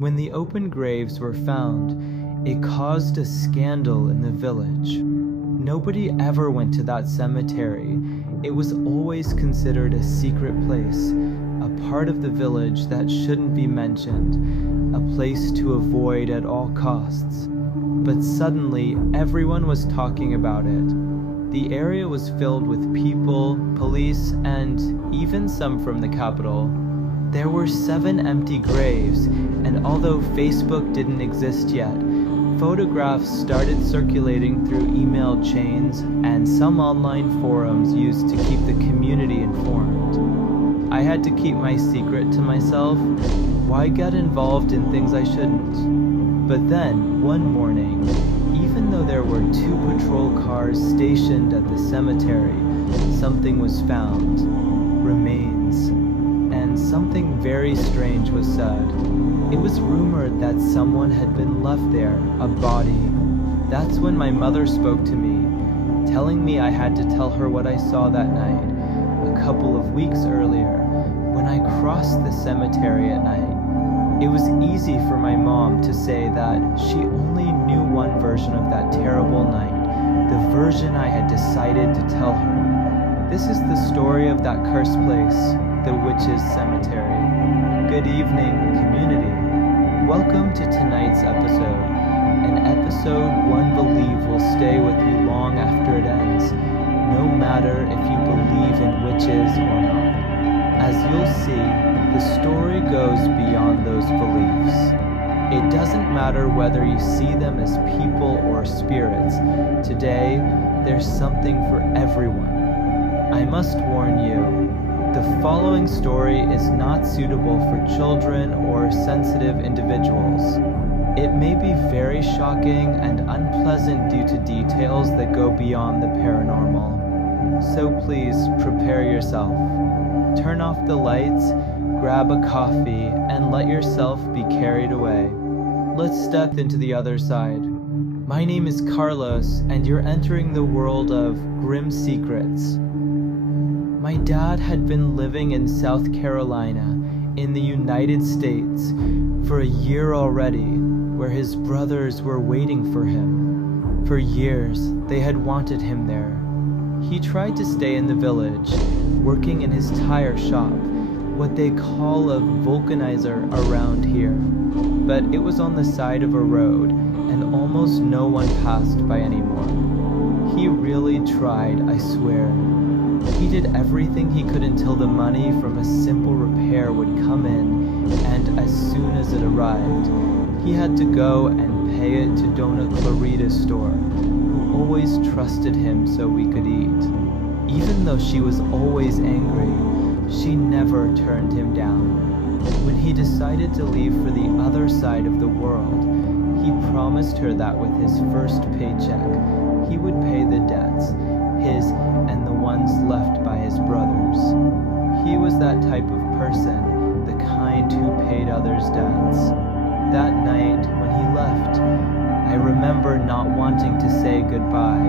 When the open graves were found, it caused a scandal in the village. Nobody ever went to that cemetery. It was always considered a secret place, a part of the village that shouldn't be mentioned, a place to avoid at all costs. But suddenly, everyone was talking about it. The area was filled with people, police, and even some from the capital. There were 7 empty graves, and although Facebook didn't exist yet, photographs started circulating through email chains and some online forums used to keep the community informed. I had to keep my secret to myself. Why get involved in things I shouldn't? But then, one morning, even though there were 2 patrol cars stationed at the cemetery, something was found. Remains. And something very strange was said. It was rumored that someone had been left there, a body. That's when my mother spoke to me, telling me I had to tell her what I saw that night, a couple of weeks earlier, when I crossed the cemetery at night. It was easy for my mom to say that she only knew one version of that terrible night, the version I had decided to tell her. This is the story of that cursed place, the Witch's Cemetery. Good evening, community. Welcome to tonight's episode, an episode one believe will stay with you long after it ends, no matter if you believe in witches or not. As you'll see, the story goes beyond those beliefs. It doesn't matter whether you see them as people or spirits. Today, there's something for everyone. I must warn you, the following story is not suitable for children or sensitive individuals. It may be very shocking and unpleasant due to details that go beyond the paranormal. So please prepare yourself. Turn off the lights, grab a coffee, and let yourself be carried away. Let's step into the other side. My name is Carlos, and you're entering the world of grim secrets. My dad had been living in South Carolina, in the United States, for a year already, where his brothers were waiting for him. For years, they had wanted him there. He tried to stay in the village, working in his tire shop, what they call a vulcanizer around here. But it was on the side of a road, and almost no one passed by anymore. He really tried, I swear. He did everything he could until the money from a simple repair would come in, and as soon as it arrived, he had to go and pay it to Dona Clarita's store, who always trusted him so we could eat. Even though she was always angry, she never turned him down. When he decided to leave for the other side of the world, he promised her that with his first paycheck, he would pay the debts, his and the ones left by his brothers. He was that type of person, the kind who paid others' debts. That night, when he left, I remember not wanting to say goodbye.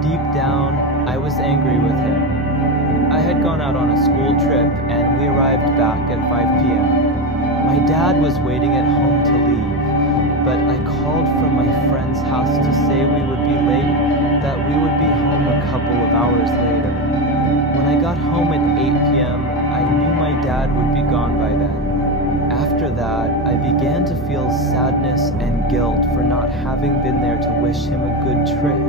Deep down, I was angry with him. I had gone out on a school trip, and we arrived back at 5 p.m. My dad was waiting at home to leave, but I called from my friend's house to say we would be late, that we would be home a couple of hours later. When I got home at 8 p.m., I knew my dad would be gone by then. After that, I began to feel sadness and guilt for not having been there to wish him a good trip,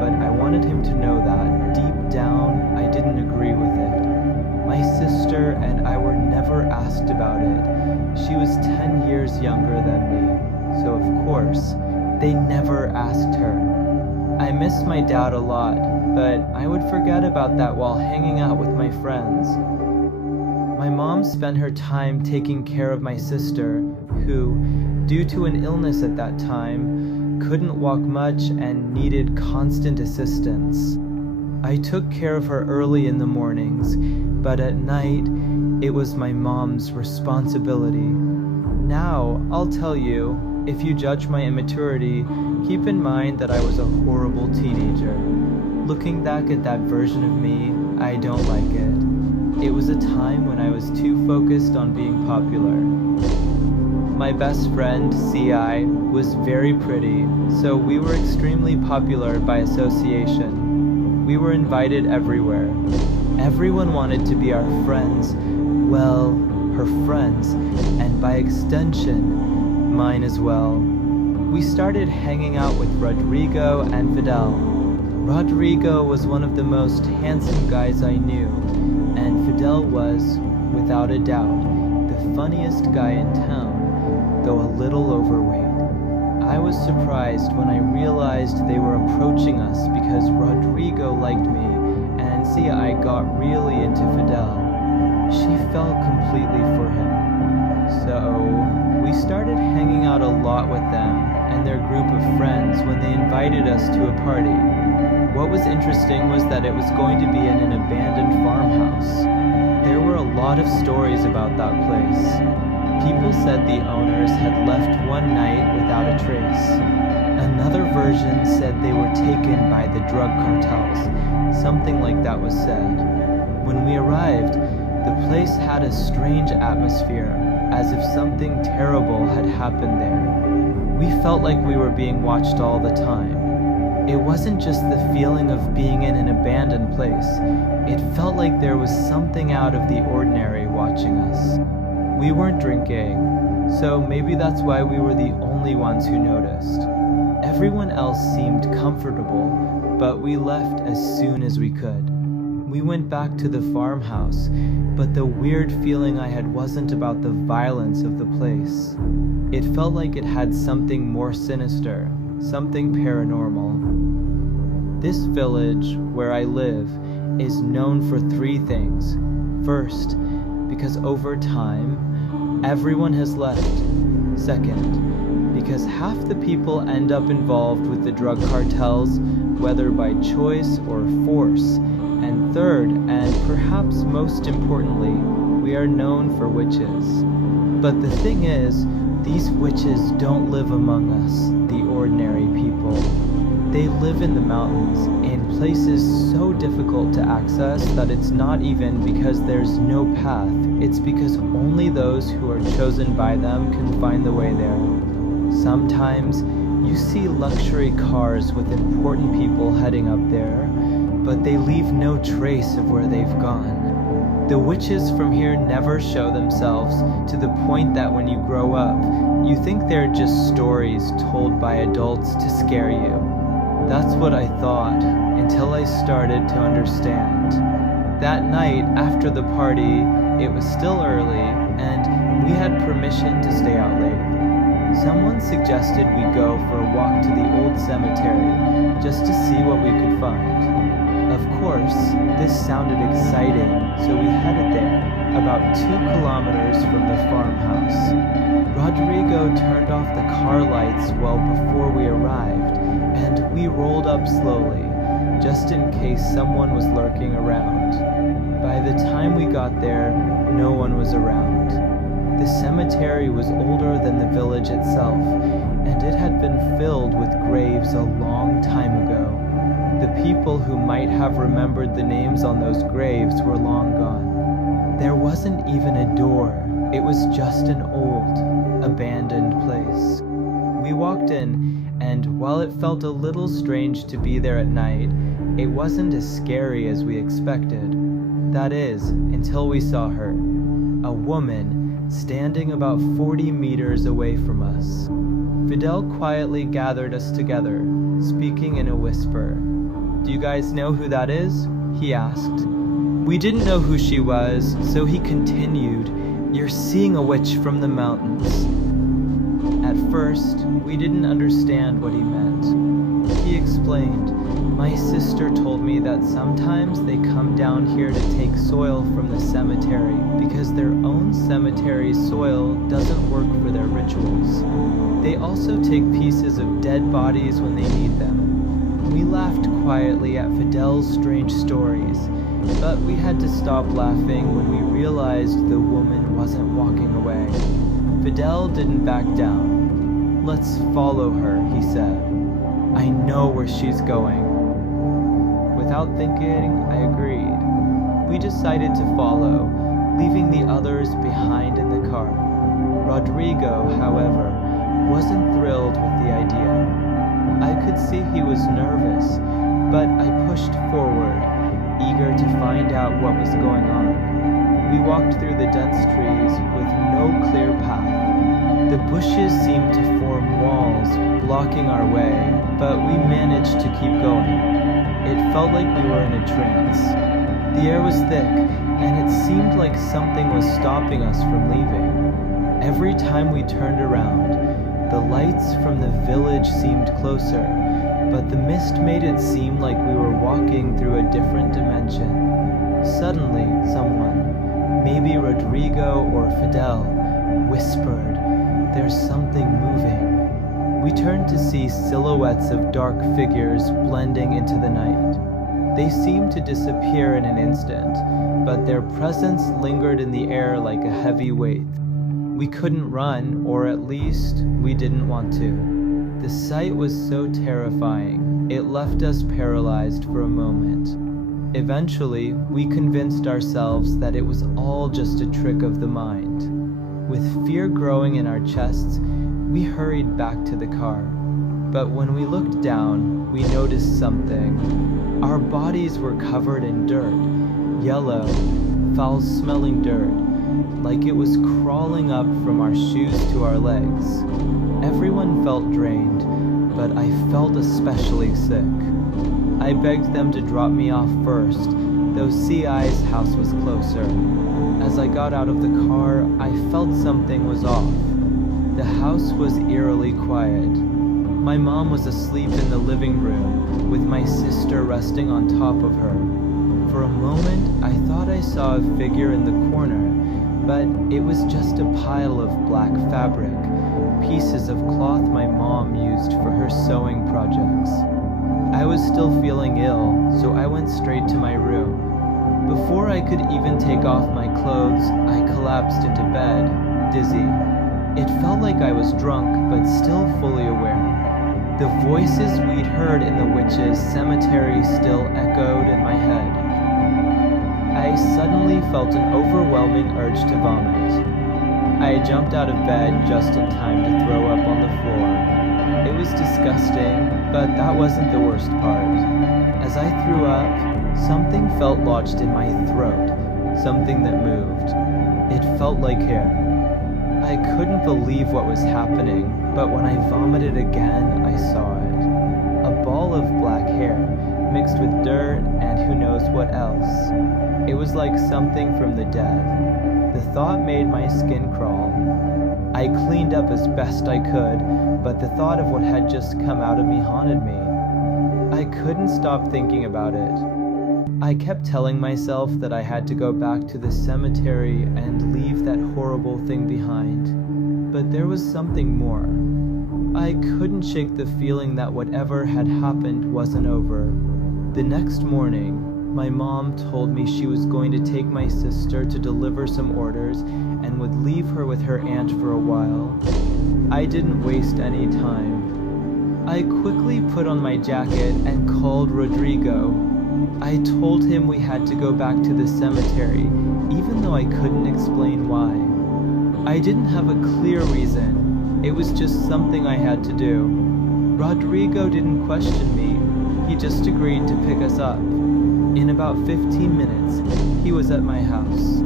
but I wanted him to know that, deep down, I didn't agree with it. My sister and I were never asked about it. She was 10 years younger than me, so of course, they never asked her. I missed my dad a lot, but I would forget about that while hanging out with my friends. My mom spent her time taking care of my sister, who, due to an illness at that time, couldn't walk much and needed constant assistance. I took care of her early in the mornings, but at night, it was my mom's responsibility. Now, I'll tell you, if you judge my immaturity, keep in mind that I was a horrible teenager. Looking back at that version of me, I don't like it. It was a time when I was too focused on being popular. my best friend, C.I., was very pretty, so we were extremely popular by association. We were invited everywhere. Everyone wanted to be our friends, well, her friends, and by extension, mine as well. We started hanging out with Rodrigo and Fidel. Rodrigo was one of the most handsome guys I knew, and Fidel was, without a doubt, the funniest guy in town, though a little overweight. I was surprised when I realized they were approaching us because Rodrigo liked me, and I got really into Fidel. She fell completely for him. So we started hanging out a lot with them and their group of friends when they invited us to a party. What was interesting was that it was going to be in an abandoned farmhouse. There were a lot of stories about that place. People said the owners had left one night without a trace. Another version said they were taken by the drug cartels. Something like that was said. When we arrived, the place had a strange atmosphere, as if something terrible had happened there. We felt like we were being watched all the time. It wasn't just the feeling of being in an abandoned place. It felt like there was something out of the ordinary watching us. We weren't drinking, so maybe that's why we were the only ones who noticed. Everyone else seemed comfortable, but we left as soon as we could. We went back to the farmhouse, but the weird feeling I had wasn't about the violence of the place. It felt like it had something more sinister, something paranormal. This village, where I live, is known for three things. First, because over time, everyone has left. Second, because half the people end up involved with the drug cartels, whether by choice or force. And third, and perhaps most importantly, we are known for witches. But the thing is, these witches don't live among us, the ordinary people. They live in the mountains, in places so difficult to access that it's not even because there's no path, it's because only those who are chosen by them can find the way there. Sometimes, you see luxury cars with important people heading up there, but they leave no trace of where they've gone. The witches from here never show themselves, to the point that when you grow up, you think they're just stories told by adults to scare you. That's what I thought, until I started to understand. That night, after the party, it was still early, and we had permission to stay out late. Someone suggested we go for a walk to the old cemetery, just to see what we could find. Of course, this sounded exciting, so we headed there, about 2 kilometers from the farmhouse. Rodrigo turned off the car lights well before we arrived, and we rolled up slowly, just in case someone was lurking around. By the time we got there, no one was around. The cemetery was older than the village itself, and it had been filled with graves a long time ago. The people who might have remembered the names on those graves were long gone. There wasn't even a door. It was just an old, abandoned place. We walked in, and while it felt a little strange to be there at night, it wasn't as scary as we expected. That is, until we saw her. A woman, standing about 40 meters away from us. Fidel quietly gathered us together, speaking in a whisper. "Do you guys know who that is?" he asked. We didn't know who she was, so he continued, "You're seeing a witch from the mountains." At first, we didn't understand what he meant. He explained, "My sister told me that sometimes they come down here to take soil from the cemetery because their own cemetery's soil doesn't work for their rituals. They also take pieces of dead bodies when they need them." We laughed quietly at Fidel's strange stories, but we had to stop laughing when we realized the woman wasn't walking away. Fidel didn't back down. "Let's follow her," he said. "I know where she's going." Without thinking, I agreed. We decided to follow, leaving the others behind in the car. Rodrigo, however, wasn't thrilled with the idea. I could see he was nervous, but I pushed forward, eager to find out what was going on. We walked through the dense trees with no clear path. The bushes seemed to form walls, blocking our way, but we managed to keep going. It felt like we were in a trance. The air was thick, and it seemed like something was stopping us from leaving. Every time we turned around, the lights from the village seemed closer, but the mist made it seem like we were walking through a different dimension. Suddenly, someone, maybe Rodrigo or Fidel, whispered, "There's something moving." We turned to see silhouettes of dark figures blending into the night. They seemed to disappear in an instant, but their presence lingered in the air like a heavy weight. We couldn't run, or at least we didn't want to. The sight was so terrifying, it left us paralyzed for a moment. Eventually, we convinced ourselves that it was all just a trick of the mind. With fear growing in our chests, we hurried back to the car. But when we looked down, we noticed something. Our bodies were covered in dirt, yellow, foul-smelling dirt, like it was crawling up from our shoes to our legs. Everyone felt drained, but I felt especially sick. I begged them to drop me off first, though CI's house was closer. As I got out of the car, I felt something was off. The house was eerily quiet. My mom was asleep in the living room, with my sister resting on top of her. For a moment, I thought I saw a figure in the corner, but it was just a pile of black fabric, pieces of cloth my mom used for her sewing projects. I was still feeling ill, so I went straight to my room. Before I could even take off my clothes, I collapsed into bed, dizzy. It felt like I was drunk, but still fully aware. The voices we'd heard in the witches' cemetery still echoed in my head. I suddenly felt an overwhelming urge to vomit. I jumped out of bed just in time to throw up on the floor. It was disgusting, but that wasn't the worst part. As I threw up, something felt lodged in my throat, something that moved. It felt like hair. I couldn't believe what was happening, but when I vomited again, I saw it. A ball of black hair, mixed with dirt and who knows what else. It was like something from the dead. The thought made my skin crawl. I cleaned up as best I could, but the thought of what had just come out of me haunted me. I couldn't stop thinking about it. I kept telling myself that I had to go back to the cemetery and leave that horrible thing behind. But there was something more. I couldn't shake the feeling that whatever had happened wasn't over. The next morning, my mom told me she was going to take my sister to deliver some orders and would leave her with her aunt for a while. I didn't waste any time. I quickly put on my jacket and called Rodrigo. I told him we had to go back to the cemetery, even though I couldn't explain why. I didn't have a clear reason. It was just something I had to do. Rodrigo didn't question me. He just agreed to pick us up. In about 15 minutes, he was at my house.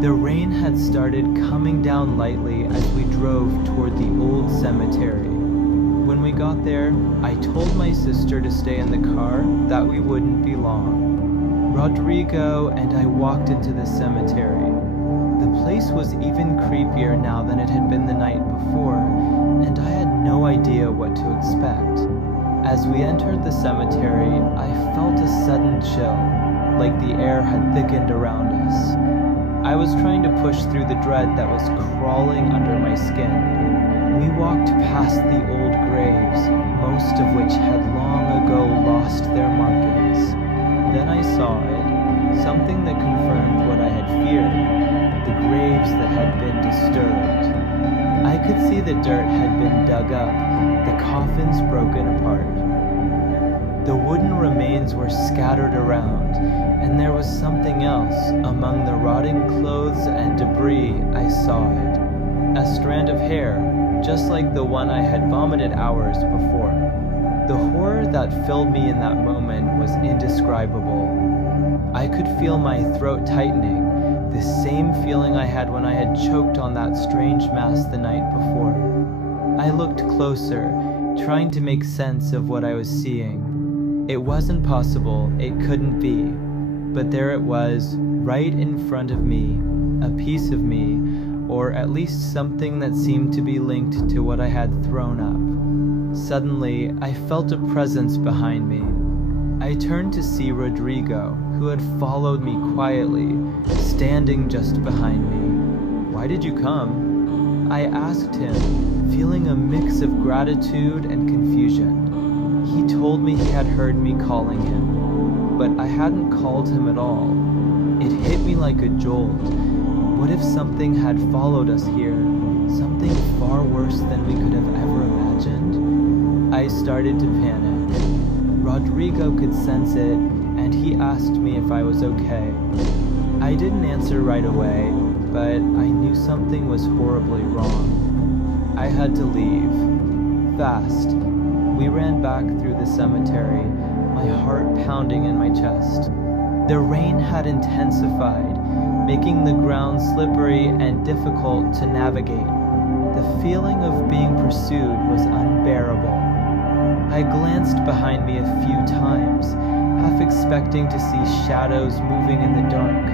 The rain had started coming down lightly as we drove toward the old cemetery. When we got there, I told my sister to stay in the car, that we wouldn't be long. Rodrigo and I walked into the cemetery. The place was even creepier now than it had been the night before, and I had no idea what to expect. As we entered the cemetery, I felt a sudden chill, like the air had thickened around us. I was trying to push through the dread that was crawling under my skin. We walked past the old graves, most of which had long ago lost their markings. Then I saw it, something that confirmed what I had feared, the graves that had been disturbed. I could see the dirt had been dug up, the coffins broken apart. The wooden remains were scattered around, and there was something else. Among the rotting clothes and debris, I saw it. a strand of hair, just like the one I had vomited hours before. The horror that filled me in that moment was indescribable. I could feel my throat tightening, the same feeling I had when I had choked on that strange mass the night before. I looked closer, trying to make sense of what I was seeing. It wasn't possible, it couldn't be, but there it was, right in front of me, a piece of me, or at least something that seemed to be linked to what I had thrown up. Suddenly, I felt a presence behind me. I turned to see Rodrigo, who had followed me quietly, standing just behind me. "Why did you come?" I asked him, feeling a mix of gratitude and confusion. He told me he had heard me calling him, but I hadn't called him at all. It hit me like a jolt. What if something had followed us here? Something far worse than we could have ever imagined? I started to panic. Rodrigo could sense it, and he asked me if I was okay. I didn't answer right away, but I knew something was horribly wrong. I had to leave. Fast. We ran back through the cemetery, my heart pounding in my chest. The rain had intensified, making the ground slippery and difficult to navigate. The feeling of being pursued was unbearable. I glanced behind me a few times, half expecting to see shadows moving in the dark,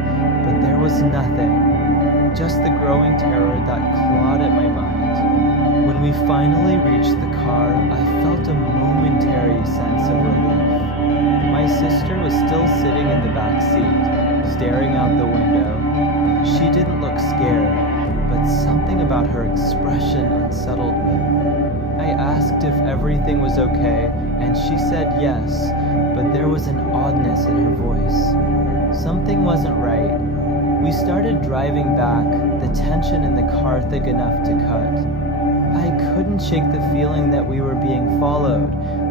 but there was nothing, just the growing terror that clawed at my mind. When we finally reached the car, I felt a momentary sense of relief. My sister was still sitting in the back seat, staring out the window. She didn't look scared, but something about her expression unsettled me. I asked if everything was okay, and she said yes, but there was an oddness in her voice. Something wasn't right. We started driving back, the tension in the car thick enough to cut. I couldn't shake the feeling that we were being followed,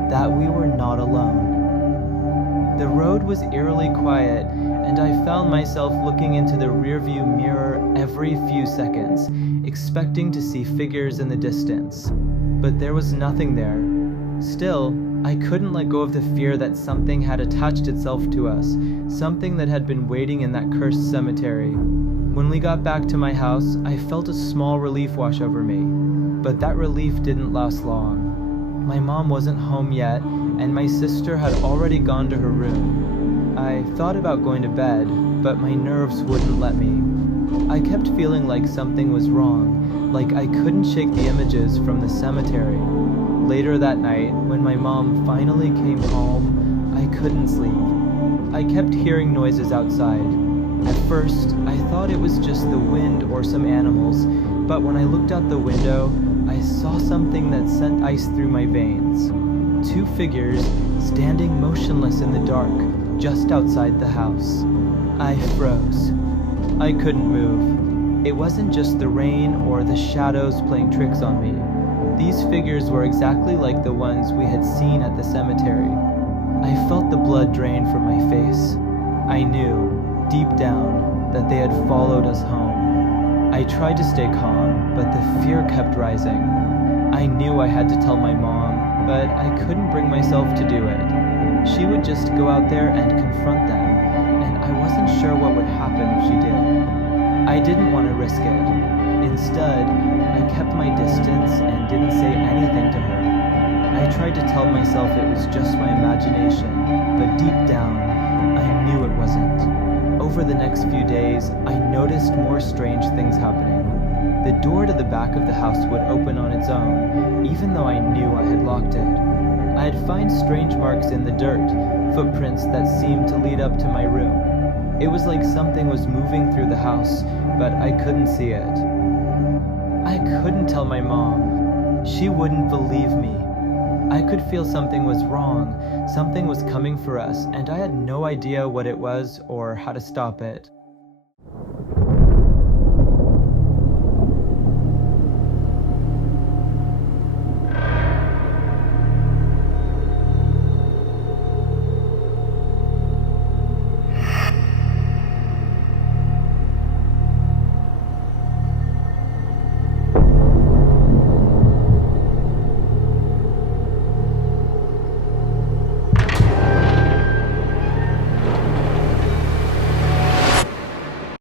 that we were not alone. The road was eerily quiet, and I found myself looking into the rearview mirror every few seconds, expecting to see figures in the distance. But there was nothing there. Still, I couldn't let go of the fear that something had attached itself to us, something that had been waiting in that cursed cemetery. When we got back to my house, I felt a small relief wash over me, but that relief didn't last long. My mom wasn't home yet, and my sister had already gone to her room. I thought about going to bed, but my nerves wouldn't let me. I kept feeling like something was wrong, like I couldn't shake the images from the cemetery. Later that night, when my mom finally came home, I couldn't sleep. I kept hearing noises outside. At first, I thought it was just the wind or some animals, but when I looked out the window, I saw something that sent ice through my veins. Two figures standing motionless in the dark, just outside the house. I froze. I couldn't move. It wasn't just the rain or the shadows playing tricks on me. These figures were exactly like the ones we had seen at the cemetery. I felt the blood drain from my face. I knew, deep down, that they had followed us home. I tried to stay calm, but the fear kept rising. I knew I had to tell my mom, but I couldn't bring myself to do it. She would just go out there and confront them, and I wasn't sure what would happen if she did. I didn't want to risk it. Instead, I kept my distance and didn't say anything to her. I tried to tell myself it was just my imagination, but deep down, I knew it wasn't. Over the next few days, I noticed more strange things happening. The door to the back of the house would open on its own, even though I knew I had locked it. I'd find strange marks in the dirt, footprints that seemed to lead up to my room. It was like something was moving through the house, but I couldn't see it. I couldn't tell my mom. She wouldn't believe me. I could feel something was wrong, something was coming for us, and I had no idea what it was or how to stop it.